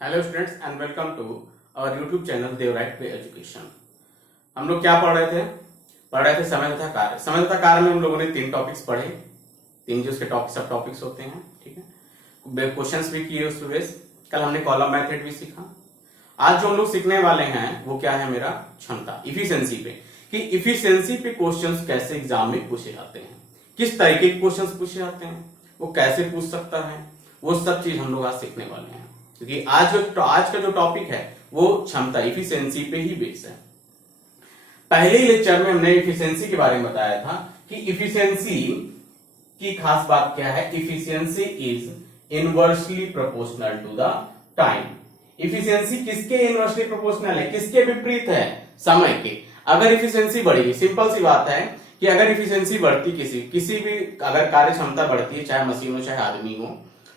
Hello students and welcome to our YouTube channel देवराइट पे education. हम लोग क्या पढ़ रहे थे समय तथा कार्य। समय तथा कार्य में हम लोगों ने 3 टॉपिक्स पढ़े, 3 जो उसके सब टॉपिक्स होते हैं, ठीक है। क्वेश्चंस भी किए उस बेस। कल हमने कॉलम मेथड भी सीखा। आज जो हम लोग सीखने वाले हैं वो क्या है, मेरा क्षमता, इफिशिएंसी पे, कि इफिशिएंसी पे क्वेश्चंस कैसे एग्जाम में पूछे जाते हैं, किस तरीके के क्वेश्चंस पूछे जाते हैं, वो कैसे पूछ सकता है, वो सब चीज हम लोग आज सीखने वाले हैं। क्योंकि आज का जो टॉपिक है वो क्षमता, इफिशिएंसी पे ही बेस है। पहले ही लेक्चर में हमने इफिशिएंसी के बारे में बताया था कि इफिशिएंसी की खास बात क्या है। Efficiency is inversely proportional to the time. Efficiency किसके इनवर्सली प्रोपोर्शनल है, किसके विपरीत है, समय के। अगर इफिशिएंसी बढ़ेगी, सिंपल सी बात है कि अगर इफिशिएंसी बढ़ती किसी भी अगर कार्य क्षमता बढ़ती है, चाहे मशीन हो चाहे आदमी हो,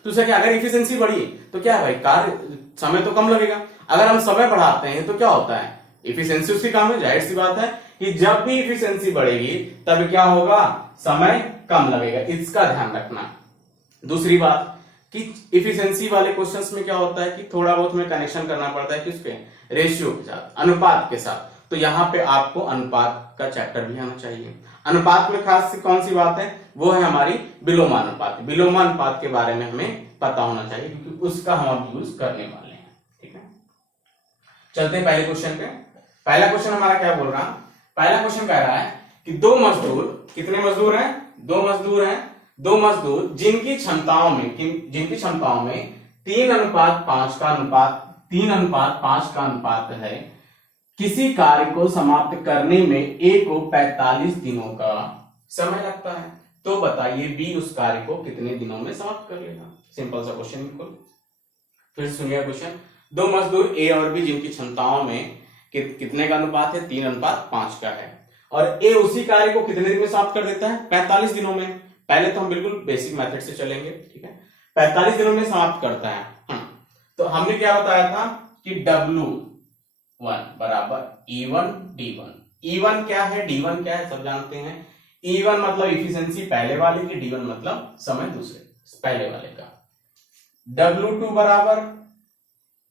तो क्या अगर इफिशिएंसी बढ़ी तो क्या है भाई, कार्य समय तो कम लगेगा। अगर हम समय बढ़ाते हैं तो क्या होता है, इफिशिएंसी उसकी कम है। जाहिर सी बात है कि जब भी इफिशिएंसी बढ़ेगी तब क्या होगा, समय कम लगेगा। इसका ध्यान रखना। दूसरी बात कि इफिशिएंसी वाले क्वेश्चंस में क्या होता है कि थोड़ा बहुत हमें कनेक्शन करना पड़ता है किसके, रेशियो के साथ, अनुपात के साथ। तो यहाँ पे आपको अनुपात का चैप्टर भी आना चाहिए। अनुपात में खास कौन सी बात है, वो है हमारी विलोमानुपात। विलोमानुपात के बारे में हमें पता होना चाहिए क्योंकि उसका हम अब यूज करने वाले हैं, ठीक है। चलते हैं पहले क्वेश्चन पे। पहला क्वेश्चन हमारा क्या बोल रहा है, पहला क्वेश्चन कह रहा है कि दो मजदूर, कितने मजदूर हैं, दो मजदूर हैं, दो मजदूर जिनकी क्षमताओं में 3:5 का अनुपात है, किसी कार्य को समाप्त करने में ए को 45 दिनों का समय लगता है, तो बताइए बी उस कार्य को कितने दिनों में समाप्त कर लेगा। सिंपल सा क्वेश्चन। फिर सुनिए क्वेश्चन। दो मजदूर ए और बी जिनकी क्षमताओं में कितने का अनुपात है, 3:5 का है, और ए उसी कार्य को कितने दिन में समाप्त कर देता है, 45 दिनों में। पहले तो हम बिल्कुल बेसिक मेथड से चलेंगे, ठीक है। 45 दिनों में समाप्त करता है। तो हमने क्या बताया था कि W1 बराबर E1 D1। E1 क्या है, D1 क्या है, सब जानते हैं। E1 मतलब इफिशिएंसी पहले वाले की, D1 मतलब समय दूसरे पहले वाले का। W2 बराबर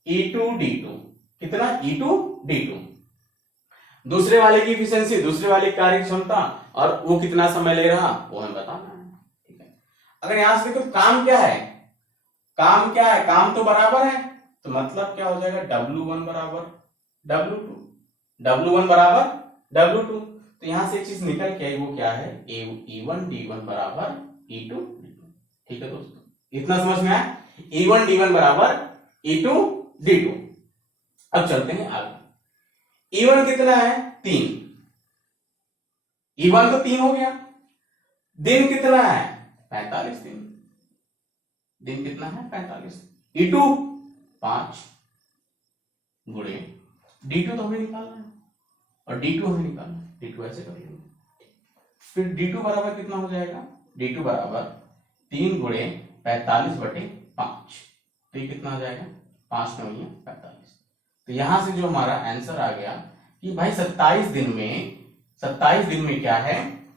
E2 D2। कितना, E2 D2। दूसरे वाले की इफिशिएंसी, दूसरे वाले कार्य क्षमता, और वो कितना समय ले रहा वो हमें बताना है, ठीक है। अगर यहां से देखो काम क्या है, काम तो बराबर है, तो मतलब क्या हो जाएगा, W1 बराबर W2। तो यहां से एक चीज निकल के आई, वो क्या है, E1 D1 बराबर E2 D2। ठीक है दोस्तों, इतना समझ में आया। E1 D1 बराबर E2 D2। अब चलते हैं आगे। E1 कितना है, 3। E1 तो 3 हो गया। दिन कितना है, 45 दिन। दिन कितना है, 45। E2 5 गुणे D2 तो हमें निकालना है, और D2 हमें निकालना है। D2 ऐसे कर लेंगे। फिर D2 बराबर कितना हो जाएगा, D2 बराबर 3 गुणे 45/5। तो ये कितना हो जाएगा, 5 9 45। तो यहां से जो हमारा आंसर आ गया कि भाई 27 दिन में क्या है,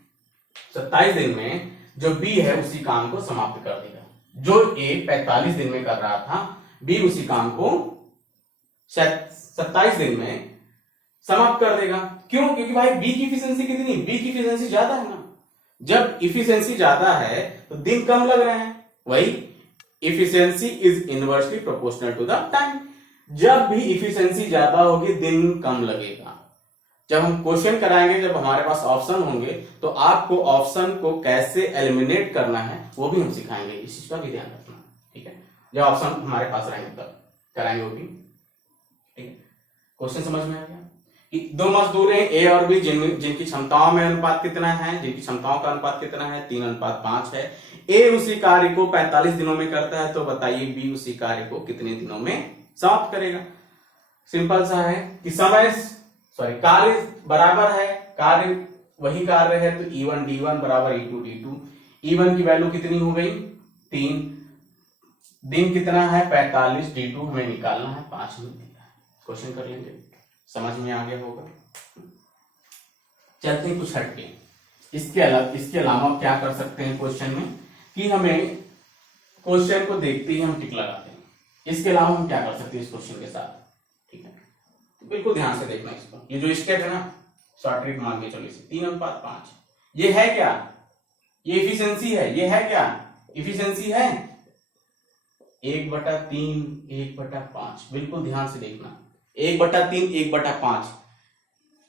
27 दिन में जो बी है उसी काम को समाप्त कर देगा। जो ए 45 दिन में कर रहा था, बी उसी काम को 27 दिन में समाप्त कर देगा। क्यों, क्योंकि भाई बी की इफिशिएंसी कितनी, बी की इफिशिएंसी ज्यादा है ना। जब इफिशिएंसी ज्यादा है तो दिन कम लग रहे हैं। वही efficiency is inversely proportional to the time. जब भी इफिशिएंसी ज्यादा होगी दिन कम लगेगा। जब हम क्वेश्चन कराएंगे, जब हमारे पास ऑप्शन होंगे, तो आपको ऑप्शन को कैसे एलिमिनेट करना है वो भी हम सिखाएंगे। इस चीज का भी ध्यान रखना, ठीक है। जब ऑप्शन हमारे पास रहेंगे तब कराएंगे वो भी, ठीक है। क्वेश्चन समझ में आ गया कि दो मजदूर हैं ए और बी जिनकी क्षमताओं में अनुपात कितना है, जिनकी क्षमताओं का अनुपात कितना है, 3:5 है। ए उसी कार्य को 45 दिनों में करता है, तो बताइए बी उसी कार्य को कितने दिनों में समाप्त करेगा। सिंपल सा है कि कार्य बराबर है, कार्य वही कार्य है, तो E1 D1 बराबर E2 D2। E1 की वैल्यू कितनी हो गई, 3। दिन कितना है, 45। D2 हमें निकालना है, 5 में दिया है। क्वेश्चन कर लेंगे, समझ में आ गया होगा। चलते हैं कुछ हटके। इसके अलावा क्या कर सकते हैं क्वेश्चन में, कि हमें क्वेश्चन को देखते ही हम टिक लगाते हैं। इसके अलावा हम क्या कर सकते हैं इस क्वेश्चन के साथ, ठीक है। तो बिल्कुल ध्यान से देखना इसको, ये जो स्टेप है ना शॉर्ट ट्रिक मान के चलो इसे 3:5, ये है क्या, ये इफिशियंसी है, ये है क्या इफिशियंसी है 1/3 1/5, बिल्कुल ध्यान से देखना 1/3 1/5।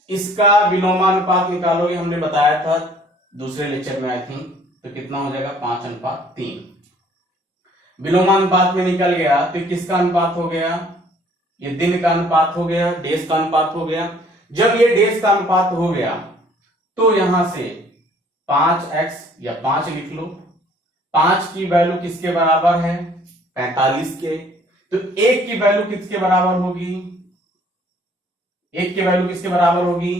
इसका विलोमानुपात निकालो, ये हमने बताया था दूसरे लेक्चर में आई थिंक, तो कितना हो जाएगा 5:3। विलोमानुपात में निकल गया तो किसका अनुपात हो गया, ये दिन का अनुपात हो गया, डेज का अनुपात हो गया। जब ये डेज का अनुपात हो गया तो यहां से 5x या 5 लिख लो, 5 की वैल्यू किसके बराबर है 45 के, तो 1 की वैल्यू किसके बराबर होगी, 1 की वैल्यू किसके बराबर होगी,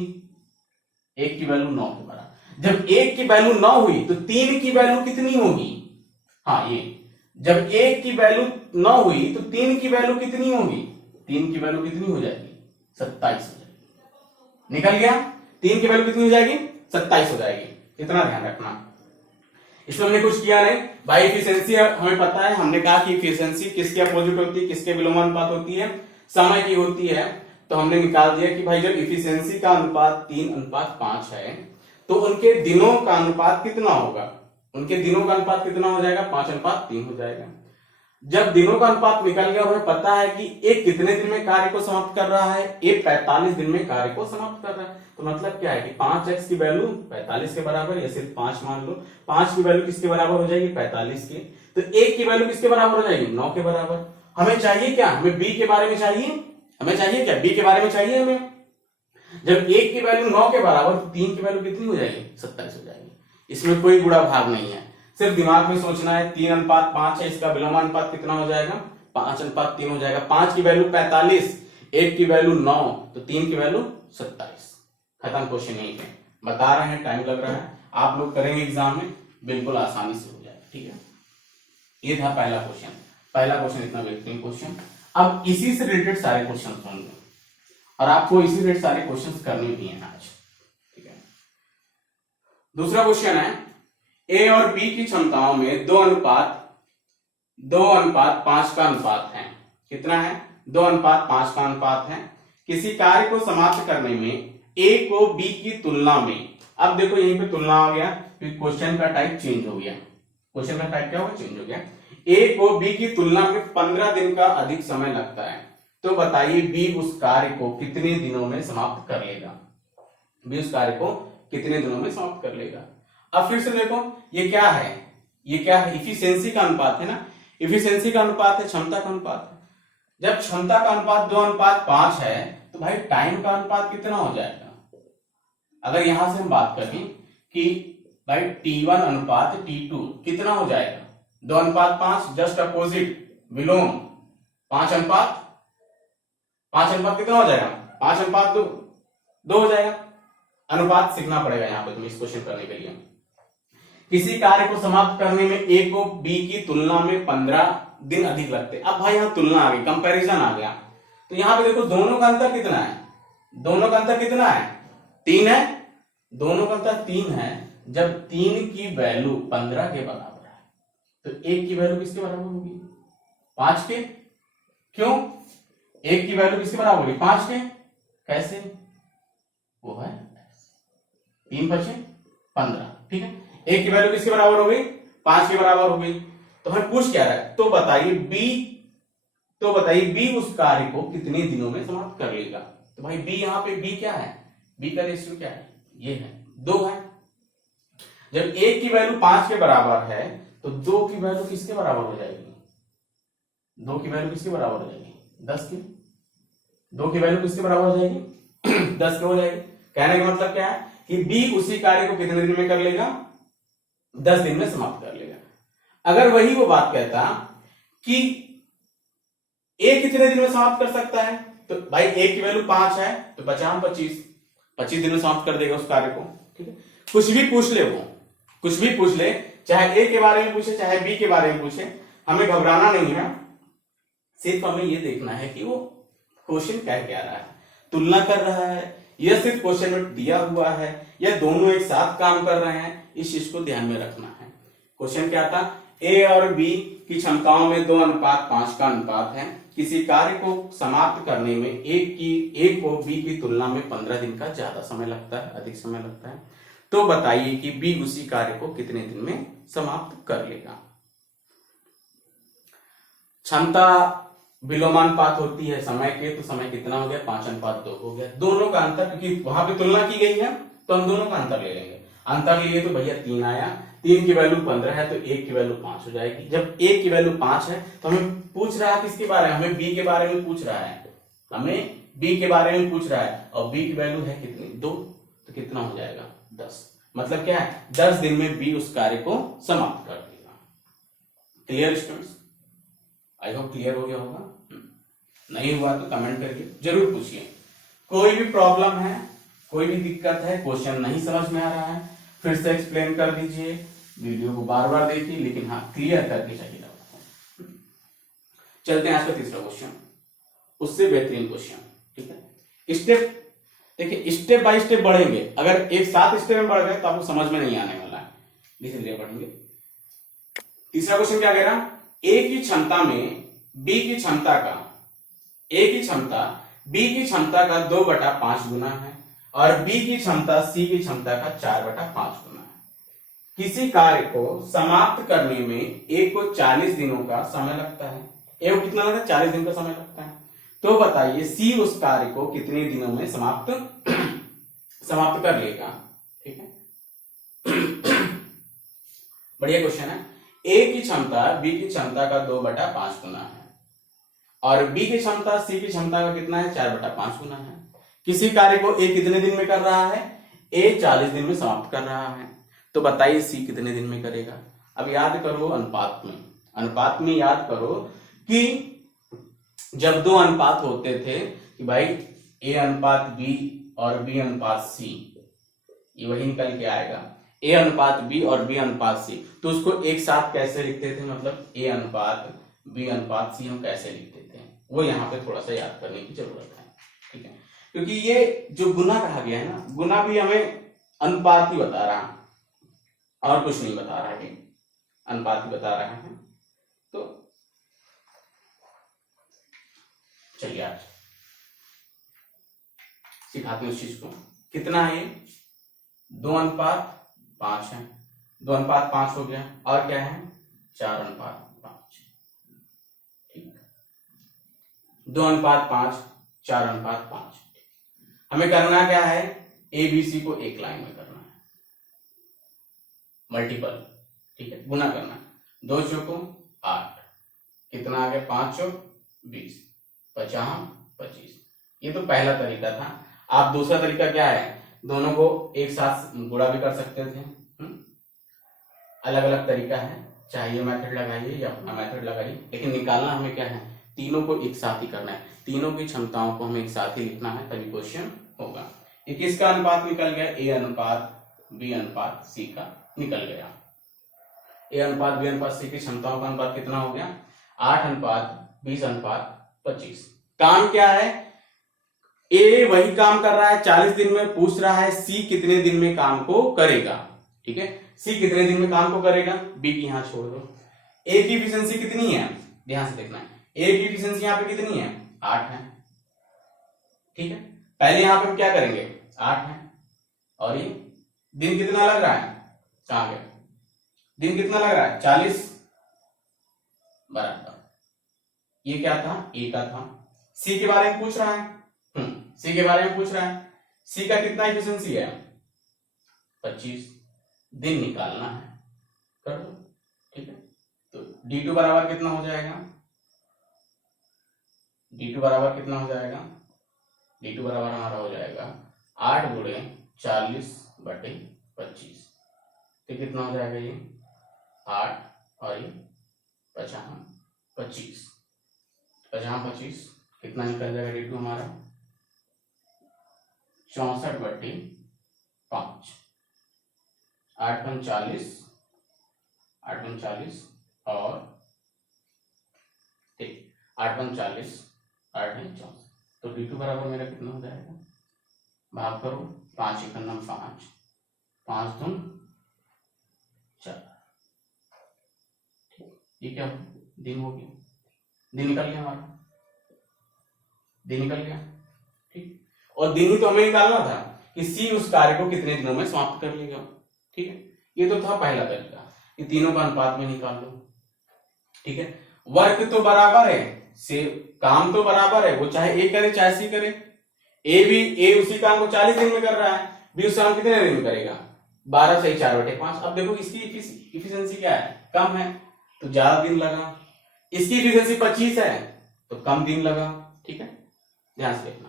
1 की वैल्यू 9 के बराबर। जब 1 की वैल्यू 9 हुई तो 3 की वैल्यू कितनी होगी, हाँ ये जब 1 की वैल्यू 9 हुई तो 3 की वैल्यू कितनी होगी, 3 की वैल्यू कितनी हो जाएगी 27 हो जाएगी, निकल गया 3 की वैल्यू कितनी हो जाएगी 27 हो जाएगी। इतना ध्यान रखना, इसमें हमने कुछ किया नहीं भाई। इफिशियंसी हमें पता है, हमने कहा कि इफिशियंसी किसके अपोजिट होती है, किसके विलोमानुपात होती है, समय की होती है। तो हमने निकाल दिया कि भाई जब इफिशियंसी का अनुपात 3:5 है तो उनके दिनों का अनुपात कितना होगा, उनके दिनों का अनुपात कितना हो जाएगा 5:3 हो जाएगा। जब दिनों का अनुपात निकल गया, हमें पता है कि एक कितने दिन में कार्य को समाप्त कर रहा है, एक 45 दिन में कार्य को समाप्त कर रहा है। तो मतलब क्या है कि 5x की वैल्यू 45 के बराबर, या सिर्फ 5 मान लो, 5 की वैल्यू किसके बराबर हो जाएगी 45 के, तो 1 की वैल्यू किसके बराबर हो जाएगी 9 के बराबर। हमें चाहिए क्या, हमें b के बारे में चाहिए, हमें चाहिए क्या b के बारे में चाहिए हमें। जब 1 की वैल्यू 9 के बराबर, 3 की वैल्यू कितनी हो जाएगी 27 हो जाएगी। इसमें कोई गुणा भाग नहीं है, सिर्फ दिमाग में सोचना है 3:5 है, इसका विलोमानुपात कितना हो जाएगा 5:3 हो जाएगा। 5 की वैल्यू 45, 1 की वैल्यू 9, तो 3 की वैल्यू 27। खत्म क्वेश्चन यही है, बता रहे हैं टाइम लग रहा है, आप लोग करेंगे एग्जाम में बिल्कुल आसानी से हो जाएगा, ठीक है। ये था पहला क्वेश्चन, पहला क्वेश्चन इतना बेहतरीन क्वेश्चन। अब इसी से रिलेटेड सारे क्वेश्चन होंगे और आपको इसी से रिलेटेड सारे क्वेश्चन करने भी हैं आज, ठीक है। दूसरा क्वेश्चन है ए और बी की क्षमताओं में 2:5 का अनुपात है, कितना है 2:5 का अनुपात है। किसी कार्य को समाप्त करने में ए को बी की तुलना में, अब देखो यहीं पे तुलना आ गया क्योंकि क्वेश्चन का टाइप चेंज हो गया, क्वेश्चन का टाइप क्या होगा चेंज हो गया। ए को बी की तुलना में 15 दिन का अधिक समय लगता है, तो बताइए बी उस कार्य को कितने दिनों में समाप्त कर लेगा, बी उस कार्य को कितने दिनों में समाप्त कर लेगा। अब फिर से देखो ये क्या है, ये क्या है इफिशियंसी का अनुपात है ना, इफिशियंसी का अनुपात है क्षमता का अनुपात है। जब क्षमता का अनुपात 2:5 है तो भाई टाइम का अनुपात कितना हो जाएगा। अगर यहां से हम बात करें कि भाई T1 अनुपात T2 कितना हो जाएगा 2:5, जस्ट अपोजिट विलोम 5:5 कितना हो जाएगा 5:2 हो जाएगा। अनुपात सीखना पड़ेगा यहाँ पे तुम्हें इस क्वेश्चन करने के लिए। किसी कार्य को समाप्त करने में ए को बी की तुलना में 15 दिन अधिक लगते। अब भाई यहाँ तुलना आ गई, कंपैरिजन आ गया, तो यहाँ पे देखो दोनों का अंतर कितना है, दोनों का अंतर कितना है 3 है, दोनों का अंतर 3 है। जब 3 की वैल्यू 15 के बराबर है तो 1 की वैल्यू किसके बराबर होगी 5 के। क्यों 1 की वैल्यू किसके बराबर होगी 5 के, कैसे, वो है 3 × 5 = 15, ठीक है। 1 की वैल्यू किसके बराबर हो गई 5 के बराबर हो गई। तो हमें पूछ क्या रहा है, तो बताइए बी उस कार्य को कितने दिनों में समाप्त कर लेगा। तो भाई बी यहाँ पे बी क्या है, बी का रेशियो क्या है, ये है 2 है। जब 1 की वैल्यू 5 के बराबर है तो 2 की वैल्यू किसके बराबर हो जाएगी, 2 की वैल्यू किसके बराबर हो जाएगी 10 की, 2 की वैल्यू किसके बराबर हो जाएगी 10 की हो जाएगी। कहने का मतलब क्या है कि बी उसी कार्य को कितने दिन में कर लेगा 10 दिन में समाप्त कर लेगा। अगर वही वो बात कहता कि ए कितने दिन में समाप्त कर सकता है, तो भाई ए की वैल्यू 5 है तो 25 दिन में समाप्त कर देगा उस कार्य को, ठीक है। कुछ भी पूछ ले, वो कुछ भी पूछ ले, चाहे ए के बारे में पूछे चाहे बी के बारे में पूछे, हमें घबराना नहीं है, सिर्फ हमें ये देखना है कि वो क्वेश्चन कह क्या रहा है, तुलना कर रहा है या सिर्फ क्वेश्चन में दिया हुआ है या दोनों एक साथ काम कर रहे हैं, इस चीज को ध्यान में रखना है। क्वेश्चन क्या था, ए और बी की क्षमताओं में 2:5 का अनुपात है। किसी कार्य को समाप्त करने में ए को बी की तुलना में 15 दिन का ज्यादा समय लगता है, अधिक समय लगता है। तो बताइए कि बी उसी कार्य को कितने दिन में समाप्त कर लेगा। क्षमता विलोमानुपात होती है समय के, तो समय कितना हो गया 5:2 हो गया। दोनों का अंतर, क्योंकि वहां पे तुलना की गई है तो हम दोनों का अंतर ले लेंगे। अंतर लिए तो भैया 3 आया, 3 की वैल्यू 15 है तो 1 की वैल्यू 5 हो जाएगी। जब 1 की वैल्यू 5 है तो हमें पूछ रहा है किसके बारे में, हमें बी के बारे में पूछ रहा है, हमें बी के बारे में पूछ रहा है और बी की वैल्यू है कितनी 2, तो कितना हो जाएगा 10। मतलब क्या है 10 दिन में बी उस कार्य को समाप्त कर देगा। Clear students, I hope clear हो गया होगा। नहीं हुआ तो कमेंट करके जरूर पूछिए। कोई भी प्रॉब्लम है, कोई भी दिक्कत है, क्वेश्चन नहीं समझ में आ रहा है, फिर से एक्सप्लेन कर दीजिए, वीडियो को बार बार देखिए, लेकिन हाँ क्लियर करके चाहिए। चलते हैं आज का तीसरा क्वेश्चन, उससे बेहतरीन क्वेश्चन। ठीक है, स्टेप देखिए, स्टेप बाय स्टेप बढ़ेंगे। अगर एक साथ स्टेप में बढ़ गए तो आपको समझ में नहीं आने वाला है, धीरे पढ़ेंगे। तीसरा क्वेश्चन क्या कह रहा, ए की क्षमता में बी की क्षमता का, ए की क्षमता बी की क्षमता का 2/5 गुना है और बी की क्षमता सी की क्षमता का 4/5 गुना है। किसी कार्य को समाप्त करने में ए को 40 दिनों का समय लगता है। ए को कितना लगता है 40 दिन का समय लगता है। तो बताइए सी उस कार्य को कितने दिनों में समाप्त कर लेगा। ठीक है, बढ़िया क्वेश्चन है। ए की क्षमता बी की क्षमता का 2/5 गुना है और बी की क्षमता सी की क्षमता का कितना है 4/5 गुना है। किसी कार्य को ए कितने दिन में कर रहा है, ए 40 दिन में समाप्त कर रहा है। तो बताइए सी कितने दिन में करेगा। अब याद करो अनुपात में याद करो कि जब 2 अनुपात होते थे कि भाई ए अनुपात बी और बी अनुपात सी, ये वही निकल के आएगा, ए अनुपात बी और बी अनुपात सी। तो उसको एक साथ कैसे लिखते थे, मतलब ए अनुपात बी अनुपात सी हम कैसे लिखते थे, वो यहाँ पे थोड़ा सा याद करने की जरूरत है। ठीक है, क्योंकि ये जो गुना कहा गया है ना, गुना भी हमें अनुपात ही बता रहा है और कुछ नहीं बता रहा है, अनुपात ही बता रहा है। तो चलिए आज सिखाते हैं उस चीज को। कितना है ये 2:5 है, 2:5 हो गया और क्या है 4:5। ठीक, 2:5 4:5। हमें करना क्या है, ए बी सी को एक लाइन में करना है, मल्टीपल। ठीक है, गुना करना है, 2 चौको 8, कितना आ गया 5 चौक 20, 50 25। ये तो पहला तरीका था। आप दूसरा तरीका क्या है, दोनों को एक साथ गुणा भी कर सकते थे। अलग अलग तरीका है, चाहे ये मेथड लगाइए या अपना मेथड लगाइए, लेकिन निकालना हमें क्या है, तीनों को एक साथ ही करना है, तीनों की क्षमताओं को हमें एक साथ ही लिखना है, तभी क्वेश्चन होगा। ये किसका अनुपात निकल गया, ए अनुपात बी अनुपात सी का निकल गया। ए अनुपात बी अनुपात सी की क्षमताओं का अनुपात कितना हो गया 8:20:25। काम क्या है, ए वही काम कर रहा है 40 दिन में, पूछ रहा है सी कितने दिन में काम को करेगा। ठीक है, सी कितने दिन में काम को करेगा, बी की यहां छोड़ दो। ए की एफिशिएंसी कितनी है, ध्यान से देखना है, ए की एफिशिएंसी यहां पे कितनी है 8 है। ठीक है, पहले यहां पे हम क्या करेंगे 8 है और ये दिन कितना लग रहा है, कहां गया दिन कितना लग रहा है 40 बराबर। ये क्या था, ए का था। सी के बारे में पूछ रहा है, सी के बारे में पूछ रहा है, सी का कितना एफिशिएंसी है 25, दिन निकालना है, कर दो। ठीक है, तो D2 बराबर कितना हो जाएगा, D2 बराबर कितना हो जाएगा, D2 बराबर हमारा हो जाएगा 8 गुणे 40/25। तो कितना हो जाएगा ये 8 और ये 50/25, 50/25 कितना निकल जाएगा D2 हमारा 64/5। 8×5 = 40, 8×40 और 8×40 8×4। तो D2 बराबर मेरा कितना हो जाएगा, भाग करो 5 × 5, 5 दूनी 4। ये क्या हो, दिन हो गया, दिन निकल गया हमारा, दिन निकल गया, ठीक। और दिन ही तो हमें निकालना था कि सी उस कार्य को कितने दिनों में समाप्त कर लेगा, ठीक है। ये तो था पहला तरीका कि तीनों का अनुपात में निकाल लो, ठीक है। वर्क तो बराबर है, से काम तो बराबर है, वो चाहे ए करे चाहे सी करे। ए उसी काम को 40 दिन में कर रहा है, बी उस काम कितने दिन में करेगा, 12 सही 4/5। अब देखो इसकी इफिशिएंसी क्या है, कम है तो ज्यादा दिन लगा, इसकी इफिशिएंसी 25 है तो कम दिन लगा, ठीक है, ध्यान से देखना।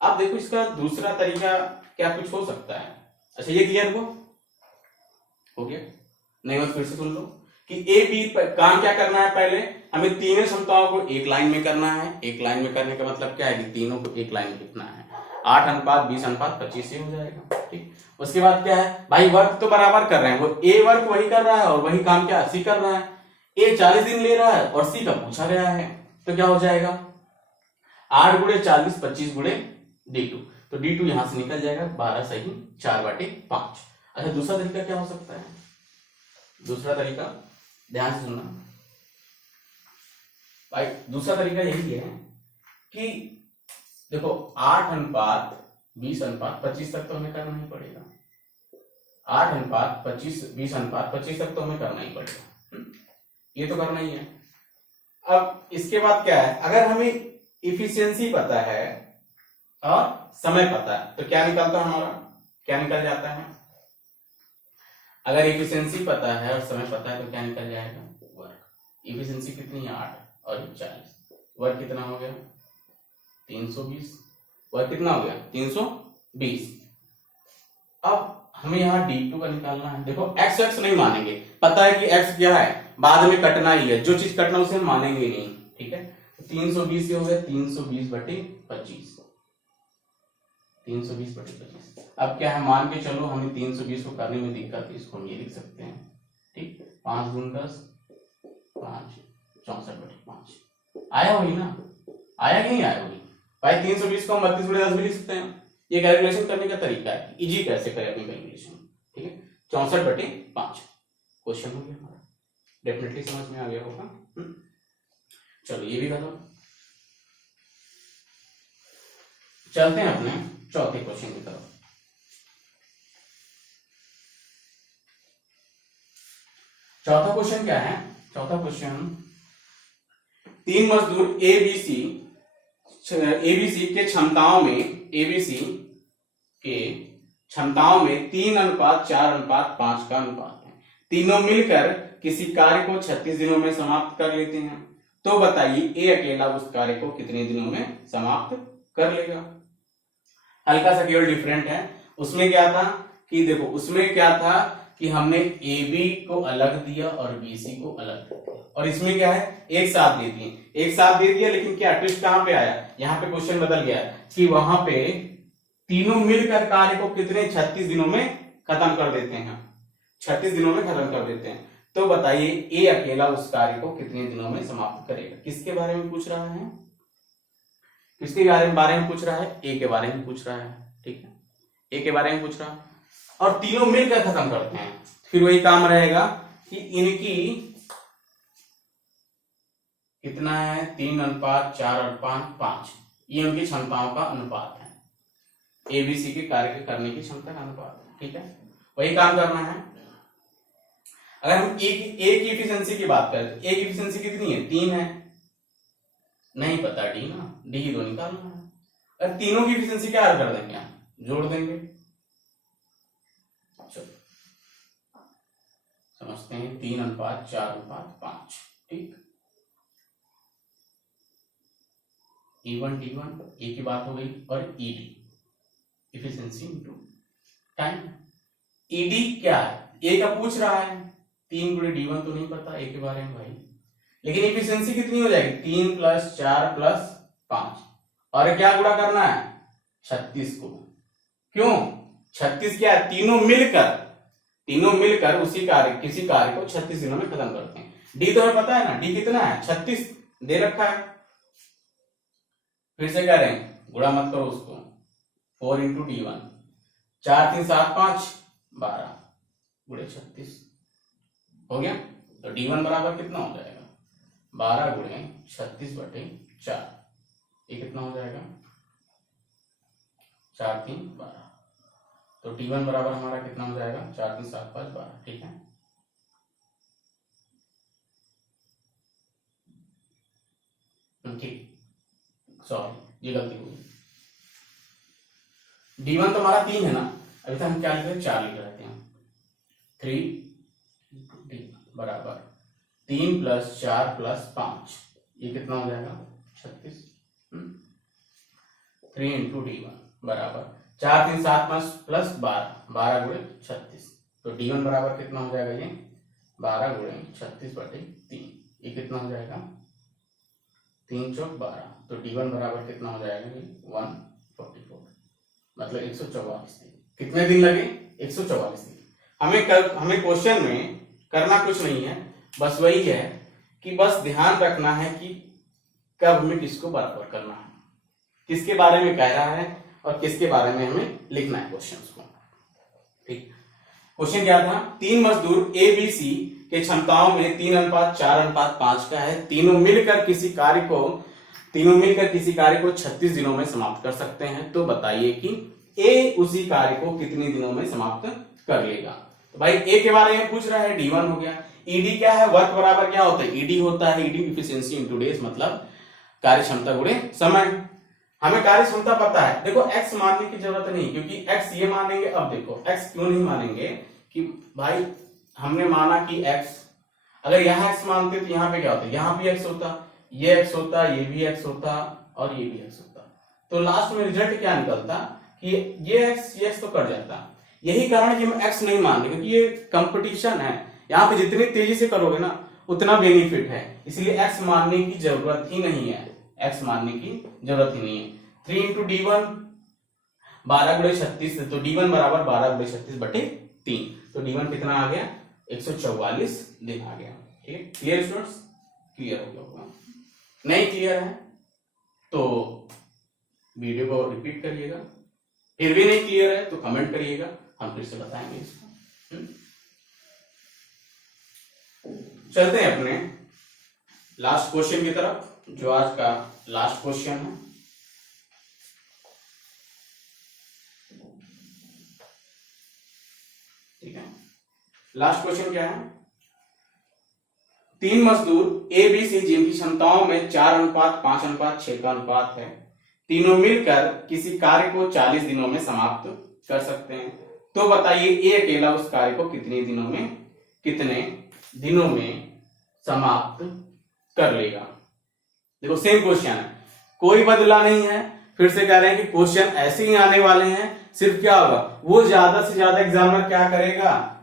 अब देखो इसका दूसरा तरीका क्या कुछ हो सकता है। अच्छा ये क्लियर हो गया, नहीं हो तो फिर से सुन लो कि ए बी काम क्या करना है, पहले हमें तीनों क्षमताओं को एक लाइन में करना है। एक लाइन में करने का मतलब क्या है कि तीनों को एक लाइन में लिखना है, 8:20:25 से हो जाएगा, ठीक। उसके बाद क्या है भाई, वर्क तो बराबर कर रहे हैं, वो ए वर्क वही कर रहा है और वही काम क्या सी कर रहा है। ए 40 दिन ले रहा है और सी का पूछा गया है, तो क्या हो जाएगा 8 × 40 25 × D2, तो D2 यहां से निकल जाएगा 12 सही 4/5। अच्छा दूसरा तरीका क्या हो सकता है, दूसरा तरीका ध्यान से सुनना भाई, दूसरा तरीका यही है कि देखो 8:20:25 तक तो हमें करना ही पड़ेगा, 8:20:25 तक तो हमें करना ही पड़ेगा, ये तो करना ही है। अब इसके बाद क्या है, अगर हमें इफिशियंसी पता है और समय पता है तो क्या निकलता है हमारा, क्या निकल जाता है, अगर इफिशियंसी पता है और समय पता है तो क्या निकल जाएगा, वर्क। इफिशियंसी कितनी है 8 और 40, वर्क कितना हो गया 320, वर्क कितना हो गया 320। अब हमें यहाँ D2 का निकालना है। देखो x नहीं मानेंगे, पता है कि x क्या है, बाद में कटना ही है, जो चीज कटना उसे हम मानेंगे नहीं, ठीक है। 320 से हो गया 320/25, 320/25। अब क्या है, मान के चलो हमें 320 को करने में दिक्कत है, इसको हम ये लिख सकते हैं, ठीक, 5 × 10 5 64/5 आया होगी ना, आया कि नहीं आया होगी भाई। 320 को हम 32/10 भी लिख सकते हैं, ये कैलकुलेशन करने का तरीका है, इजी कैसे करें अपनी कैलकुलेशन, ठीक है। 64/5 क्वेश्चन हो गया हमारा, डेफिनेटली समझ में आ गया होगा। चलो ये भी गलत, चलते हैं अपने चौथे क्वेश्चन की तरफ। चौथा क्वेश्चन क्या है, चौथा क्वेश्चन, 3 मजदूर एबीसी के क्षमताओं में 3:4:5 का अनुपात है, तीनों मिलकर किसी कार्य को 36 दिनों में समाप्त कर लेते हैं, तो बताइए ए अकेला उस कार्य को कितने दिनों में समाप्त कर लेगा। हल्का सा केवल डिफरेंट है, उसमें क्या था कि देखो उसमें क्या था कि हमने ए बी को अलग दिया और बी सी को अलग दिया, और इसमें क्या है एक साथ दे दिए, एक साथ दे दिया, लेकिन क्या ट्विस्ट कहां पे आया, यहाँ पे क्वेश्चन बदल गया कि वहां पे तीनों मिलकर कार्य को कितने 36 दिनों में खत्म कर देते हैं, 36 दिनों में खत्म कर देते हैं, तो बताइए ए अकेला उस कार्य को कितने दिनों में समाप्त करेगा। किसके बारे में पूछ रहा है, किसके बारे में पूछ रहा है, ए के बारे में पूछ रहा है, ठीक है, ए के बारे में पूछ रहा है, और तीनों मिलकर खत्म करते हैं। फिर वही काम रहेगा कि इनकी कितना है 3:4:5, ये उनकी क्षमताओं का अनुपात है, एबीसी के कार्य करने की क्षमता का अनुपात है, ठीक है, वही काम करना है। अगर हम ए की इफिशिएंसी की बात करें तो ए की इफिशिएंसी कितनी है 3 है, नहीं पता डी ना, डी ही तो निकालना है। अगर तीनों की इफिशिएंसी क्या कर देंगे, हम जोड़ देंगे, चलो समझते हैं 3:4:5, ठीक, E1 T1 ए की बात हो गई, और ED efficiency into time. ED क्या है, ए का पूछ रहा है, 3 × D1 तो नहीं पता ए के बारे में भाई, लेकिन इफिशिएंसी कितनी हो जाएगी 3 + 4 + 5, और क्या गुणा करना है 36 को, क्यों 36 क्या है, तीनों मिलकर उसी किसी कार्य को 36 दिनों में खत्म करते हैं। डी तो हमें पता है ना, डी कितना है 36 दे रखा है, फिर से कह रहे हैं गुणा मत करो उसको, 4 × D1, 4 3 7 5 12 × 36 हो गया। तो D1 बराबर कितना हो जाएगा 12 गुणे 36/4। ये कितना हो जाएगा 4 3 12। तो T1 बराबर हमारा कितना हो जाएगा 4 3 7 5 12। ठीक है, ठीक, सॉरी ये गलती हुई। D1 तो हमारा 3 है ना, अभी तक हम क्या लिख रहे हैं 4 लिख रहे हैं। 3 बराबर 3 + 4 + 5, ये कितना हो जाएगा 36। 3 × D1 बराबर 4 3 7 5 + 12, 12 गुणे 36। तो D1 बराबर कितना हो जाएगा ये 12 गुणे 36/3। ये कितना हो जाएगा 3 चौक 12। तो D1 बराबर कितना हो जाएगा ये 144, मतलब 144 दिन। कितने दिन लगे 144 दिन। हमें क्वेश्चन में करना कुछ नहीं है, बस वही है कि बस ध्यान रखना है कि कब हमें किसको बराबर करना है, किसके बारे में कह रहा है और किसके बारे में हमें लिखना है क्वेश्चन को। ठीक, क्वेश्चन क्या था, 3 मजदूर ए बी सी के क्षमताओं में 3:4:5 का है। तीनों मिलकर किसी कार्य को 36 दिनों में समाप्त कर सकते हैं। तो बताइए कि ए उसी कार्य को कितने दिनों में समाप्त कर लेगा। तो भाई ए के बारे में पूछ रहा है, D1 हो गया। ईडी क्या है, वर्क बराबर क्या होता है, ईडी होता है ईडिंग इफिशियंसी इनटू डेज, मतलब कार्य क्षमता गुणे समय। हमें कार्य क्षमता पता है, देखो x मानने की जरूरत नहीं, क्योंकि x ये मानेंगे। अब देखो x क्यों नहीं मानेंगे कि भाई हमने माना कि x, अगर यहाँ x मानते तो यहाँ पे क्या होता, यहाँ भी x होता, ये x होता, ये भी x होता और ये भी x होता। तो लास्ट में रिजल्ट क्या निकलता कि ये x तो कट जाता। यही कारण कि हम x नहीं मान रहे, क्योंकि ये कंपटीशन है, यहाँ पे जितनी तेजी से करोगे ना उतना बेनिफिट है, इसलिए x मानने की जरूरत ही नहीं है, x मानने की जरूरत ही नहीं है। 3 × D1 12 गुणे 36, तो D1 बराबर 12 गुणे 36/3। तो D1 कितना आ गया 144 दिन आ गया। ठीक है, क्लियर स्टूडेंट्स, क्लियर हो गया होगा। नहीं क्लियर है तो वीडियो को रिपीट करिएगा, फिर भी नहीं क्लियर है तो कमेंट करिएगा, हम फिर से बताएंगे इसको। चलते हैं अपने लास्ट क्वेश्चन की तरफ, जो आज का लास्ट क्वेश्चन है। ठीक है, लास्ट क्वेश्चन क्या है, 3 मजदूर ए बी सी जिनकी क्षमताओं में 4:5:6 का अनुपात है, तीनों मिलकर किसी कार्य को 40 दिनों में समाप्त कर सकते हैं। तो बताइए ए अकेला उस कार्य को कितने दिनों में समाप्त कर लेगा। देखो सेम क्वेश्चन है, कोई बदला नहीं है, फिर से कह रहे हैं कि क्वेश्चन ऐसे ही आने वाले हैं। सिर्फ क्या होगा, वो ज्यादा से ज्यादा एग्जामिनर क्या करेगा,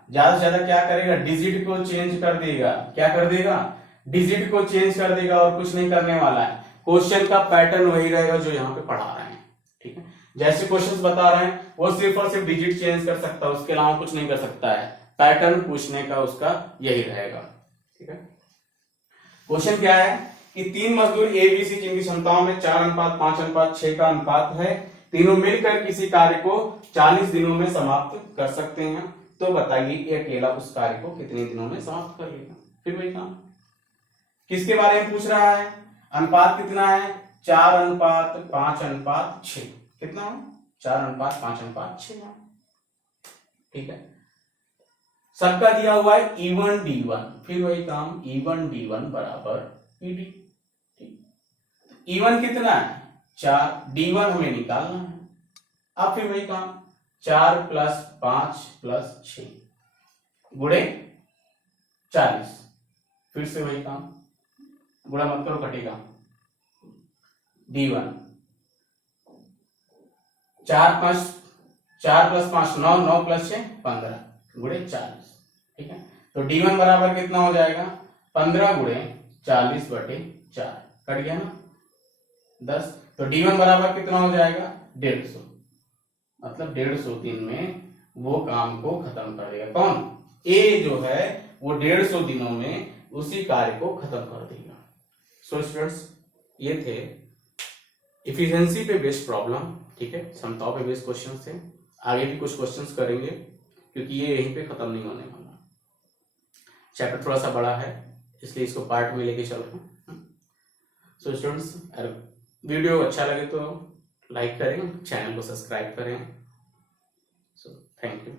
डिजिट को चेंज कर देगा। क्या कर देगा, डिजिट को चेंज कर देगा और कुछ नहीं करने वाला है। क्वेश्चन का पैटर्न वही रहेगा जो यहाँ पे पढ़ा रहे हैं। ठीक है, जैसे क्वेश्चंस बता रहे हैं वो सिर्फ और सिर्फ डिजिट चेंज कर सकता है, उसके अलावा कुछ नहीं कर सकता है। पैटर्न पूछने का उसका यही रहेगा। ठीक है, क्वेश्चन क्या है कि 3 मजदूर ए बी सी जिनकी क्षमताओं में 4:5:6 का अनुपात है, तीनों मिलकर किसी कार्य को 40 दिनों में समाप्त कर सकते हैं। तो बताइए ये अकेला उस कार्य को कितने दिनों में समाप्त कर लेगा। फिर वही काम, किसके बारे में पूछ रहा है, अनुपात कितना है 4:5:6। कितना है 4:5:6। ठीक है, सबका दिया हुआ है E1 D1, फिर वही काम E1 D1 बराबर PD। E1 कितना है 4, D1 हमें निकालना है। अब फिर वही काम 4 + 5 + 6 गुणे 40, फिर से वही काम, गुणा मत करो कटेगा। D1 4 + 5 9, 9 + 6 15 गुणे 40। ठीक है, तो D1 बराबर कितना हो जाएगा 15 गुणे 40/4, कट गया ना 10। तो D1 बराबर कितना हो जाएगा 150, मतलब 150 दिन में वो काम को खत्म कर देगा। कौन, ए जो है वो 150 दिनों में उसी कार्य को खत्म कर देगा। सो स्टूडेंट्स, ये थे इफिशिएंसी पे बेस्ड प्रॉब्लम। ठीक है, क्षमताओं पे बेस्ड क्वेश्चन थे। आगे भी कुछ क्वेश्चंस करेंगे क्योंकि ये यहीं पे खत्म नहीं होने वाला। चैप्टर थोड़ा सा बड़ा है, इसलिए इसको पार्ट में लेके चल रहा हूँ। सो स्टूडेंट्स, वीडियो अच्छा लगे तो लाइक करें, चैनल को सब्सक्राइब करें। So thank you.